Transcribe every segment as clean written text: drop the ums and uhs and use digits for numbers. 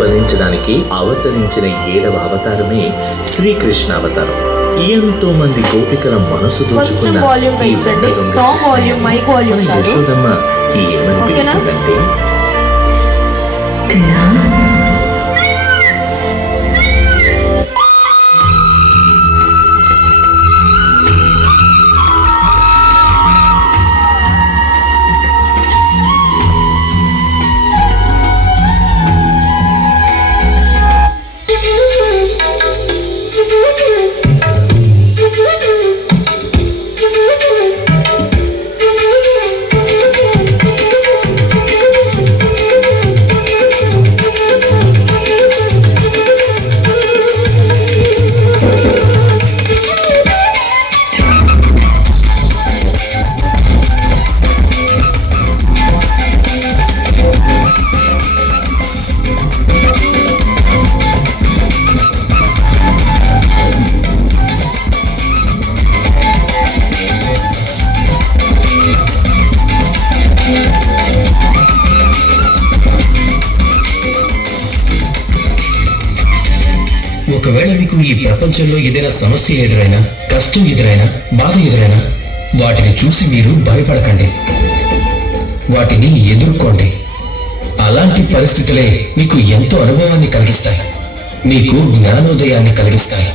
వధించడానికి అవతరించిన 7వ అవతారమే శ్రీకృష్ణ అవతారం. ఎంతో మంది గోపికల మనసు దోచుకున్న యశోదమ్మ ఏమని పిలిచిందంటే, ఒకవేళ మీకు ఈ ప్రపంచంలో ఏదైనా సమస్య ఎదురైనా, కష్టం ఎదురైనా, బాధ ఎదురైనా వాటిని చూసి మీరు భయపడకండి, వాటిని ఎదుర్కోండి. అలాంటి పరిస్థితులే మీకు ఎంతో అనుభవాన్ని కలిగిస్తాయి, మీకు జ్ఞానోదయాన్ని కలిగిస్తాయి.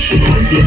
Surround the